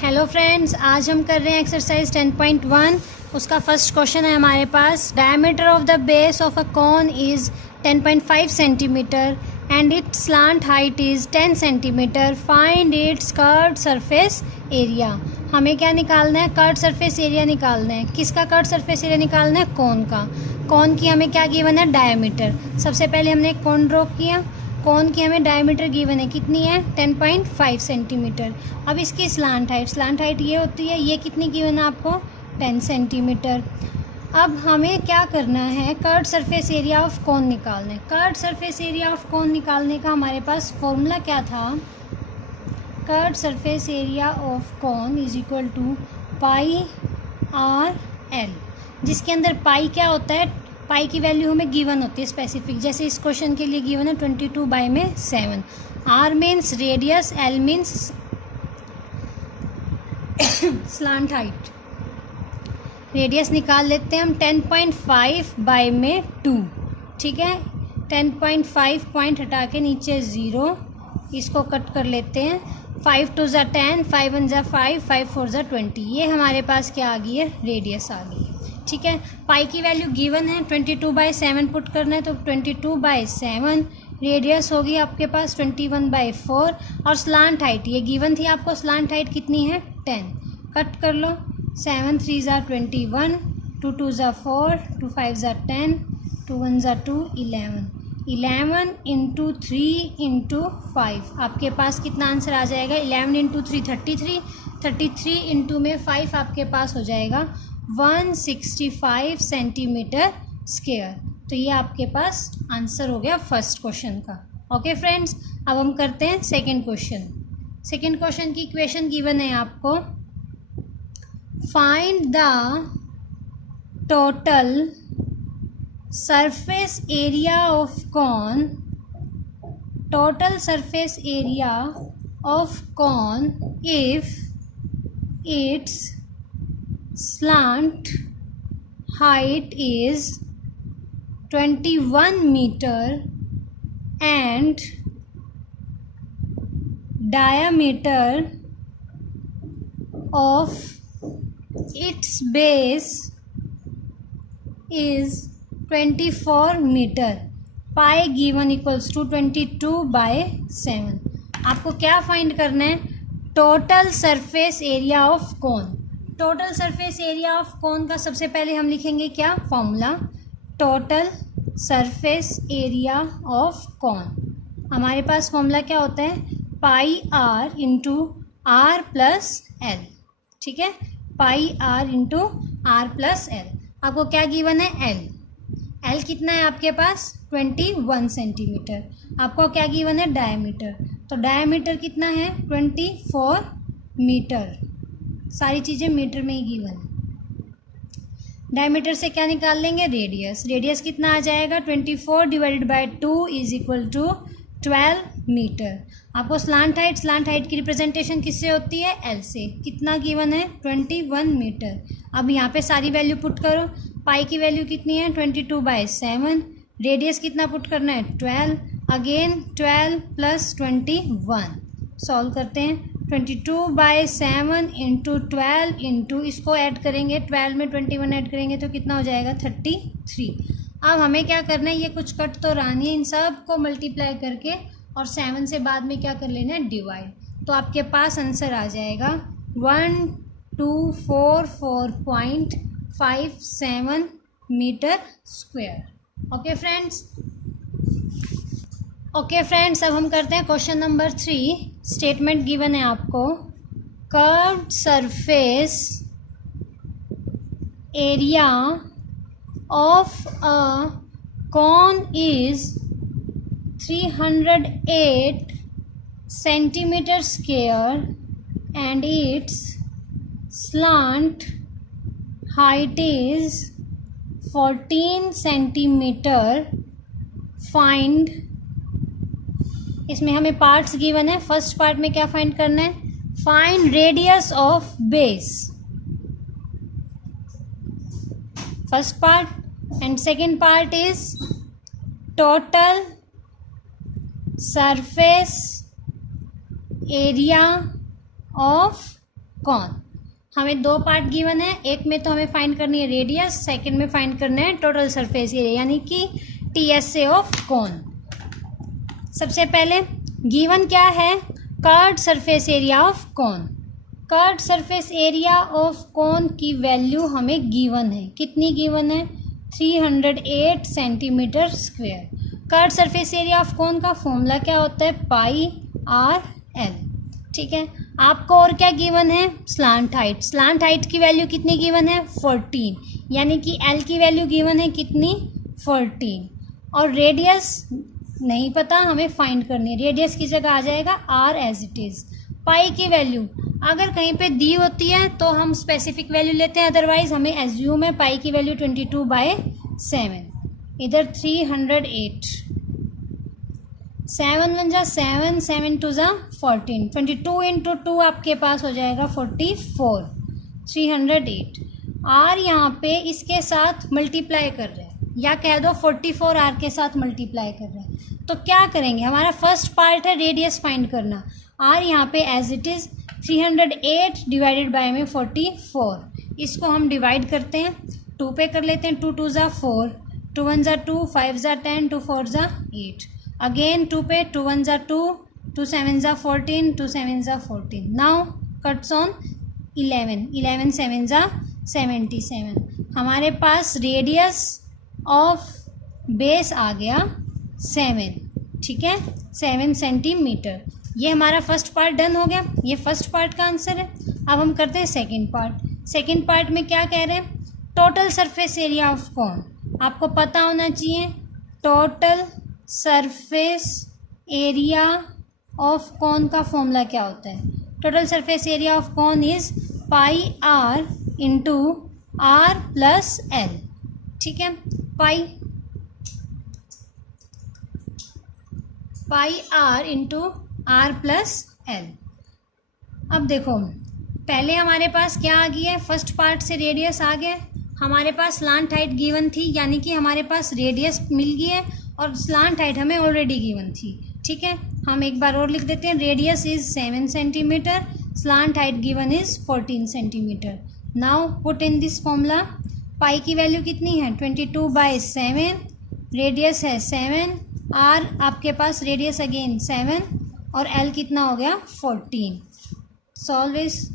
Hello friends, आज हम कर रहे हैं एक्सरसाइज 10.1। उसका फर्स्ट क्वेश्चन है हमारे पास। Diameter of the base of a cone is 10.5 centimetre and it's slant height is 10 centimetre. Find its curved surface area. हमें क्या निकालना है? कर्व्ड सरफेस एरिया निकालना है। किसका कर्व्ड सरफेस एरिया निकालना है? कोन का। कोन की हमें क्या गिवन है? डायमीटर। सबसे पहले हमने एक कोन ड्रॉ किया। कोन की हमें डायमीटर गिवन है, कितनी है? 10.5 सेंटीमीटर। अब इसकी स्लांट हाइट ये होती है, ये कितनी गिवन है आपको? 10 सेंटीमीटर। अब हमें क्या करना है? Curved surface area of cone निकालना है। Curved surface area of cone निकालने का हमारे पास फॉर्मूला क्या था? Curved surface area of cone is equal to pi R L, जिसके अंदर पाई क्या होता है? पाई की वैल्यू हमें गिवन होती है स्पेसिफिक, जैसे इस क्वेश्चन के लिए गिवन है 22/7। R means radius, L means slant height. Radius निकाल लेते हैं हम 10.5/2। ठीक है, 10.5 पॉइंट हटा के नीचे 0, इसको कट कर लेते हैं। 5 2 ज़ा 10, 5 1 ज़ा 5, 5 4 ज़ा 20। ये हमारे पास क्या आ गई है? रेडियस आ गई है। ठीक है, पाई की वैल्यू गिवन है, 22/7 पुट करना है तो 22/7। रेडियस होगी आपके पास 21/4 और स्लांट हाइट ये गिवन थी आपको। स्लांट हाइट कितनी है? 10। कट कर लो। 7 3 ज़ा 21, 2 2 ज़ा 4, 2 5 ज़ा 10, 2 1 ज़ा 2, 11। 11 इंटू 3 इंटू 5, आपके पास कितना आंसर आ जाएगा? 11 इंटू 3 33, 33 इंटू में 5 आपके पास हो जाएगा 165 सेंटीमीटर स्क्वायर। तो ये आपके पास आंसर हो गया फर्स्ट क्वेश्चन का। ओके फ्रेंड्स, अब हम करते हैं सेकंड क्वेश्चन। सेकंड क्वेश्चन की इक्वेशन गिवन है आपको। Find the total surface area of cone. Total surface area of cone if it's slant height is 21 meter and diameter of its base is 24 meter. Pi given equals to 22/7। आपको क्या find करना है? Total surface area of cone. Total surface area of cone का सबसे पहले हम लिखेंगे क्या? Formula. Total surface area of cone, हमारे पास फॉर्मूला क्या होता है? Pi r into r plus l. ठीक है, pi r into r plus l. आपको क्या गिवन है? एल। एल कितना है आपके पास? 21 सेंटीमीटर। आपको क्या गिवन है? डायमीटर। तो डायमीटर कितना है? 24 मीटर। सारी चीज़ें मीटर में ही गिवन है। डायमीटर से क्या निकाल लेंगे? रेडियस। रेडियस कितना आ जाएगा? 24 divided by 2 is equal to 12 metre. आपको स्लांट हाइट की रिप्रेजेंटेशन किससे होती है? एल से। कितना गिवन है? 21 मीटर। अब यहाँ पे सारी वैल्यू पुट करो। पाई की वैल्यू कितनी है? 22/7। रेडियस कितना पुट करना है? 12। Again 12 plus 21। सॉल्व करते हैं। 22/7 इंटू 12 इंटू इसको ऐड करेंगे, 12 में 21 ऐड करेंगे तो कितना हो जाएगा? 33। अब हमें क्या करना है? ये कुछ कट तो रहा नहीं है, इन सब को मल्टीप्लाई करके और 7 से बाद में क्या कर लेना है? डिवाइड। तो आपके पास आंसर आ जाएगा 1244.57 मीटर स्क्वायर। ओके फ्रेंड्स, अब हम करते हैं क्वेश्चन नंबर 3। स्टेटमेंट गिवन है आपको। Curved surface area of a cone is 308 centimetre square and it's slant height is 14 centimetre. Find, इसमें हमें पार्ट्स गिवन है। फर्स्ट पार्ट में क्या फाइंड करना है? Find radius of base, first part. And second part is total surface area of cone. हमें दो part given है, एक में तो हमें फाइंड करनी है रेडियस, सेकंड में फाइंड करना है टोटल सरफेस एरिया यानी कि टीएसए ऑफ कौन। सबसे पहले गिवन क्या है, कर्व्ड सरफेस एरिया ऑफ कौन। कर्व्ड सरफेस एरिया ऑफ कौन की वैल्यू हमें गिवन है, कितनी गिवन है, 308 centimetre square. Curved surface area of कौन का फॉर्मूला क्या होता है, पाई आर एल। ठीक है, आपको और क्या गिवन है, स्लांट हाइट। स्लांट हाइट की वैल्यू कितनी गिवन है, 14, यानी कि एल की वैल्यू गिवन है कितनी, 14। और रेडियस नहीं पता, हमें फाइंड करनी है, रेडियस की जगह आ जाएगा आर एज इट इज़। पाई की वैल्यू अगर कहीं पे दी होती है तो हम स्पेसिफिक वैल्यू लेते हैं, अदरवाइज हमें एज्यूम है पाई की वैल्यू 22/7। इधर 308, 7 1 जा 7, 7 2 जा 14, 22 इंटू 2 आपके पास हो जाएगा 44, 308। आर यहाँ पे इसके साथ मल्टीप्लाई कर रहे हैं, या कह दो 44 आर के साथ मल्टीप्लाई कर रहे हैं। तो क्या करेंगे, हमारा फर्स्ट पार्ट है रेडियस फाइंड करना। आर यहाँ पे as it is 308 divided by में 44, इसको हम डिवाइड करते हैं, 2 पे कर लेते हैं, 2 2 जा 4, 2 1 जा 2, 5 जा 10, 2 4 जा 8, अगेन 2 पे, 2 1 जा 2, 2 7 जा 14, 2 7 जा 14, नाउ कट्स ऑन 11, 11 7 जा 77। हमारे पास रेडियस ऑफ बेस आ गया 7, ठीक है, 7 सेंटीमीटर। ये हमारा फर्स्ट पार्ट डन हो गया, ये फर्स्ट पार्ट का आंसर है। अब हम करते हैं सेकंड पार्ट। सेकंड पार्ट में क्या कह रहे हैं, टोटल सरफेस एरिया ऑफ कौन। आपको पता होना चाहिए टोटल सरफेस एरिया ऑफ कौन का फॉर्मूला क्या होता है। Total surface area of cone is pi r into r plus l. ठीक है, pi r into r plus l. अब देखो, पहले हमारे पास क्या आ गई है, फर्स्ट पार्ट से रेडियस आ गया, हमारे पास स्लांट हाइट गिवन थी, यानी कि हमारे पास रेडियस मिल गई है और स्लांट हाइट हमें ऑलरेडी गिवन थी। ठीक है, हम एक बार और लिख देते हैं, radius is 7 centimetre, slant height given is 14 centimetre. Now put in this formula, pi की वैल्यू कितनी है 22/7, रेडियस है 7, आर आपके पास रेडियस अगेन 7 और एल कितना हो गया 14। सॉल्व इज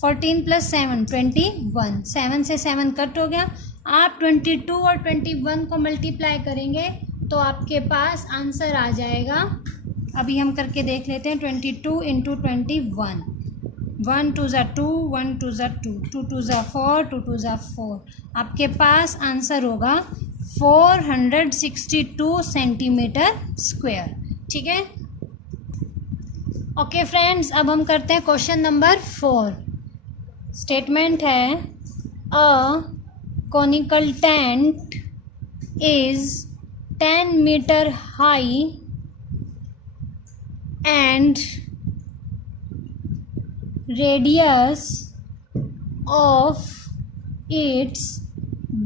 14 + 7 21, 7 से 7 कट हो गया। आप 22 और 21 को मल्टीप्लाई करेंगे तो आपके पास आंसर आ जाएगा। अभी हम करके देख लेते हैं, 22 इंटू 21, 1 2 ज़ा 2, 1 2 ज़ा 2, 2 2 ज़ा 4, 2 2 ज़ा 4, आपके पास आंसर होगा 462 सेंटीमीटर स्क्वायर। ठीक है, ओके फ्रेंड्स, अब हम करते हैं क्वेश्चन नंबर 4। स्टेटमेंट है, a conical tent is 10 metre high and radius of its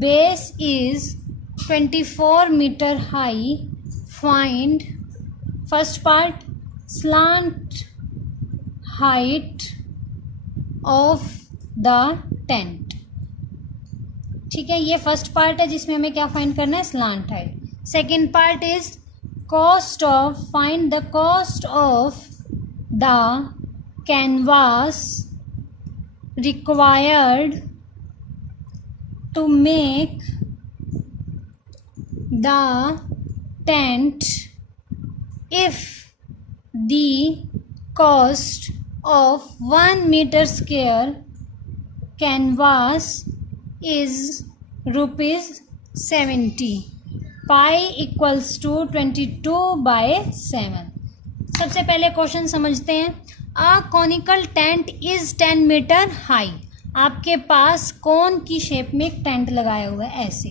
base is 24 meter high. Find first part, slant height of the tent. ठीक है, ये फर्स्ट पार्ट है जिसमें हमें क्या फाइंड करना है, slant height. Second part is cost of, find the cost of the canvas required to make the tent if the cost of 1 meter square canvas is ₹70, pi equals to 22/7। सबसे पहले question समझते हैं। A conical tent is 10 metre high, आपके पास कोन की shape में एक tent लगाया हुआ है ऐसे।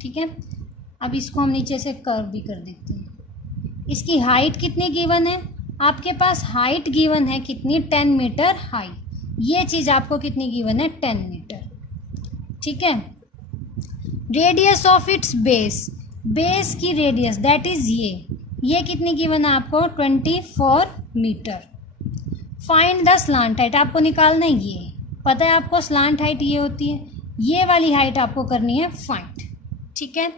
ठीक है, अब इसको हम नीचे से कर्व भी कर देते हैं। इसकी हाइट कितनी गिवन है, आपके पास हाइट गिवन है कितनी, 10 मीटर हाई। ये चीज़ आपको कितनी गिवन है, 10 मीटर। ठीक है, radius of its base, base की रेडियस दैट इज ये कितनी गिवन है आपको, 24 metre. Find the slant height, आपको निकालना है ये, पता है आपको स्लांट हाइट ये होती है, ये वाली हाइट आपको करनी है फाइंड। ठीक है,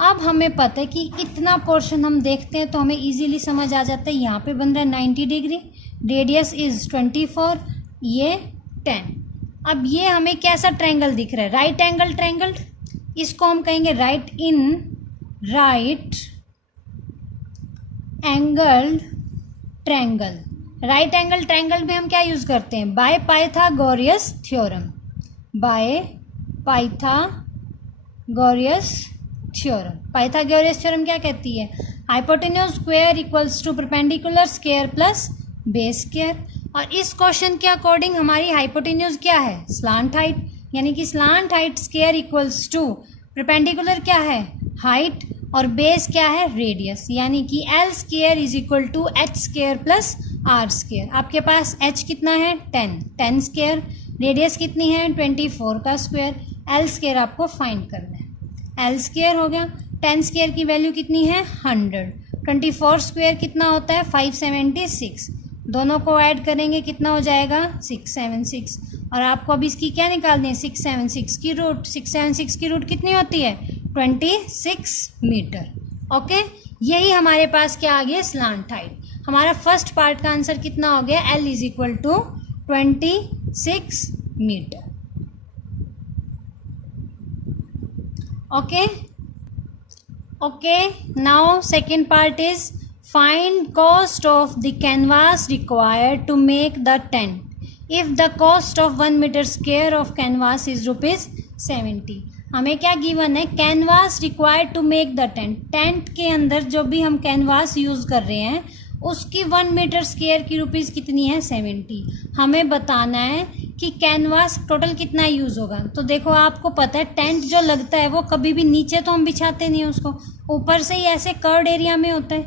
अब हमें पता है कि इतना पोर्शन हम देखते हैं तो हमें इजीली समझ आ जाता है। यहाँ पे बन रहा है 90 डिग्री, रेडियस इज 24, ये 10। अब ये हमें कैसा ट्रायंगल दिख रहा है, राइट एंगल ट्रायंगल, इसको हम कहेंगे right angle triangle. Right angle triangle में हम क्या यूज करते हैं, by Pythagoras theorem, by Pythagoras theorem क्या कहती है, hypotenuse square equals to perpendicular square plus base square. और इस क्वेश्चन के अकॉर्डिंग हमारी हाइपोटेन्यूज क्या है, स्लांट हाइट, यानी कि slant height square equals to perpendicular क्या है, हाइट, और बेस क्या है, रेडियस, यानी कि L square is equal to H square plus R square. आपके पास एच कितना है 10 स्क्वायर, रेडियस कितनी है 24 का स्क्वायर, एल स्क्वायर आपको फाइंड करना है। एल स्क्वायर हो गया, 10 स्क्वायर की वैल्यू कितनी है 100, 24 स्क्वायर कितना होता है 576, दोनों को ऐड करेंगे कितना हो जाएगा 676। और आपको अब इसकी क्या निकालनी है 676 की रूट, 676 की रूट कितनी होती है 26 मीटर। ओके, यही हमारे पास क्या आ गया स्लांट हाइट। हमारा फर्स्ट पार्ट का आंसर कितना हो गया, L is equal to 26 metre. Okay, now second part is find cost of the canvas required to make the tent if the cost of 1 meter square of canvas is ₹70। हमें क्या given है, canvas required to make the tent, tent के अंदर जो भी हम canvas use कर रहे हैं उसकी 1 मीटर स्क्वायर की रुपीज़ कितनी है 70। हमें बताना है कि कैनवास टोटल कितना यूज़ होगा। तो देखो आपको पता है टेंट जो लगता है वो कभी भी नीचे तो हम बिछाते नहीं हैं उसको, ऊपर से ही ऐसे कर्ड एरिया में होता है,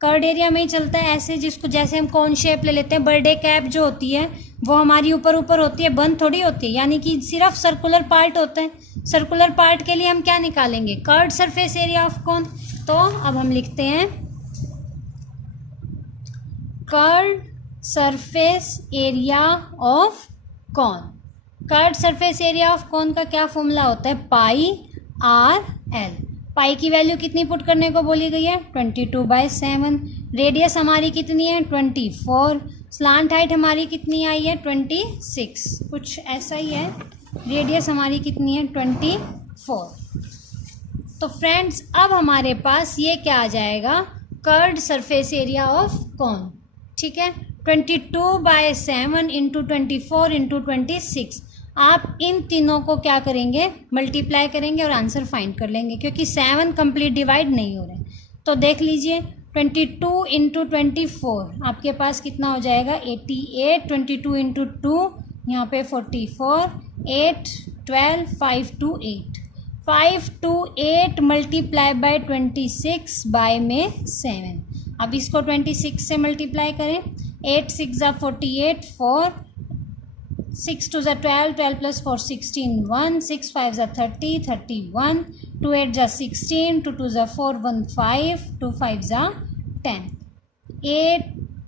कर्ड एरिया में ही चलता है ऐसे, जिसको जैसे हम कौन शेप ले लेते हैं, बर्थडे कैप जो होती है वो हमारी ऊपर ऊपर होती है, बंद थोड़ी होती है, यानी कि सिर्फ सर्कुलर पार्ट होता है। सर्कुलर पार्ट के लिए हम क्या निकालेंगे, कर्ड सरफेस एरिया ऑफ कौन। तो अब हम लिखते हैं curved surface area of cone. Curved surface area of cone का क्या फॉर्मूला होता है, पाई आर एल। पाई की वैल्यू कितनी पुट करने को बोली गई है 22/7। रेडियस हमारी कितनी है 24। स्लांट हाइट हमारी कितनी आई है 26, कुछ ऐसा ही है। रेडियस हमारी कितनी है 24। तो फ्रेंड्स अब हमारे पास ये क्या आ जाएगा, curved surface area of cone. ठीक है, 22/7 इंटू 24 इंटू 26। आप इन तीनों को क्या करेंगे, मल्टीप्लाई करेंगे और आंसर फाइंड कर लेंगे, क्योंकि 7 कंप्लीट डिवाइड नहीं हो रहे। तो देख लीजिए 22 इंटू 24 आपके पास कितना हो जाएगा 88, 22 इंटू 2 यहाँ पे 44, 8, 12, 5 to 8, 5 to 8 multiply by 26 bye में 7। अब इसको 26 से मल्टीप्लाई करें, 8 6 ज़ा 48, 4 6 2 ज़ा 12, 12 प्लस 4 16, 1 6 5 ज़ा 30, 31 2 8 ज़ा 16, 2 2 ज़ा 4 1 5, 2 5 ज़ा 10, 8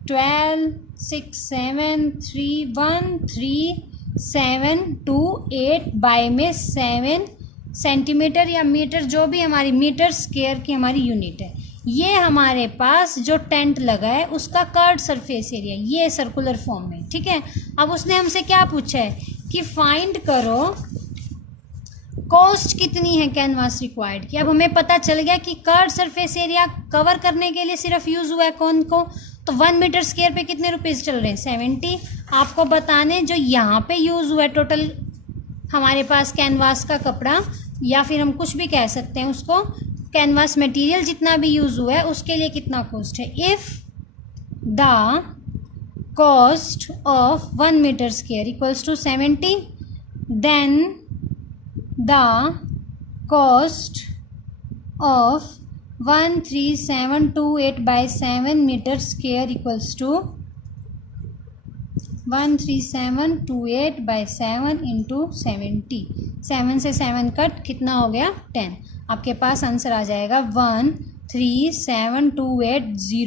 12 6 7 3 1 3 7 2 8 बाय में 7 सेंटीमीटर या मीटर, जो भी हमारी मीटर स्क्वायर की हमारी यूनिट है। ये हमारे पास जो टेंट लगा है उसका कर्ड सरफेस एरिया, ये सर्कुलर फॉर्म में। ठीक है, अब उसने हमसे क्या पूछा है कि फाइंड करो कॉस्ट कितनी है कैनवास रिक्वायर्ड की। अब हमें पता चल गया कि कर्ड सरफेस एरिया कवर करने के लिए सिर्फ यूज हुआ है कौन को, तो 1 मीटर स्क्वायर पे कितने रुपीज़ चल रहे हैं 70। आपको बताने जो यहाँ पे यूज हुआ है टोटल हमारे पास कैनवास का कपड़ा, या फिर हम कुछ भी कह सकते हैं उसको, कैनवास मटेरियल जितना भी यूज हुआ है उसके लिए कितना कॉस्ट है। If the cost of 1 metre square equals to 70, then the cost of 13728/7 metre square equals to 13728/7 into 70। 7 से 7 कट कितना हो गया 10। आपके पास आंसर आ जाएगा 137,280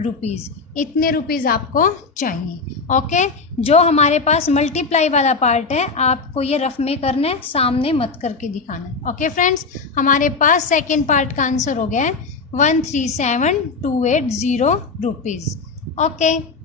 रुपीज़। इतने रुपीज़ आपको चाहिए। ओके, जो हमारे पास मल्टीप्लाई वाला पार्ट है आपको ये रफ में करना है, सामने मत करके दिखाना है। ओके फ्रेंड्स, हमारे पास सेकेंड पार्ट का आंसर हो गया है 137,280 रुपीज़। ओके।